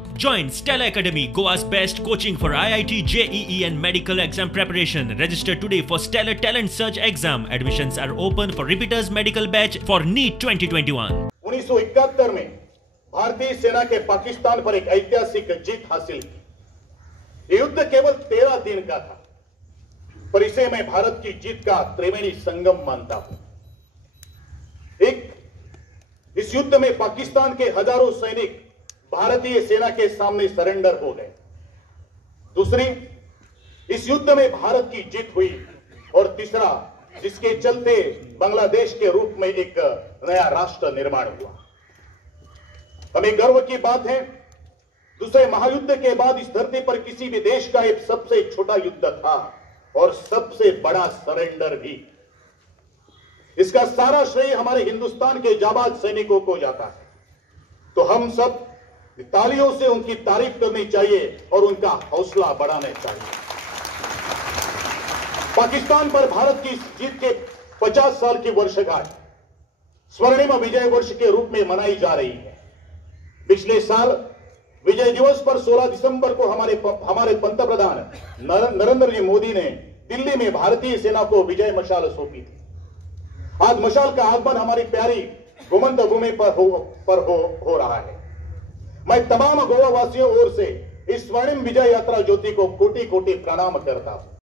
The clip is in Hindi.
Join Stella Academy, Goa's best coaching for IIT, JEE and medical exam preparation. Register today for Stellar Talent Search exam. Admissions are open for repeaters medical batch for NEET 2021. 1971 में भारतीय सेना के पाकिस्तान पर एक ऐतिहासिक जीत हासिल की। ये युद्ध केवल 13 दिन का था, पर इसे मैं भारत की जीत का त्रिवेणी संगम मानता हूं। इस युद्ध में पाकिस्तान के हजारों सैनिक भारतीय सेना के सामने सरेंडर हो गए। दूसरी, इस युद्ध में भारत की जीत हुई। और तीसरा, जिसके चलते बांग्लादेश के रूप में एक नया राष्ट्र निर्माण हुआ। हमें गर्व की बात है, दूसरे महायुद्ध के बाद इस धरती पर किसी भी देश का एक सबसे छोटा युद्ध था और सबसे बड़ा सरेंडर भी। इसका सारा श्रेय हमारे हिंदुस्तान के जाबाज सैनिकों को जाता है। तो हम सब तालियों से उनकी तारीफ करनी चाहिए और उनका हौसला बढ़ाना चाहिए। पाकिस्तान पर भारत की जीत के 50 साल की वर्षगांठ स्वर्णिम विजय वर्ष के रूप में मनाई जा रही है। पिछले साल विजय दिवस पर 16 दिसंबर को हमारे पंतप्रधान नरेंद्र मोदी ने दिल्ली में भारतीय सेना को विजय मशाल सौंपी थी। आज मशाल का आगमन हमारी प्यारी गोमंत भूमि पर हो रहा है। मैं तमाम गोवा वासियों ओर से इस स्वर्णिम विजय यात्रा ज्योति को कोटि कोटि प्रणाम करता हूं।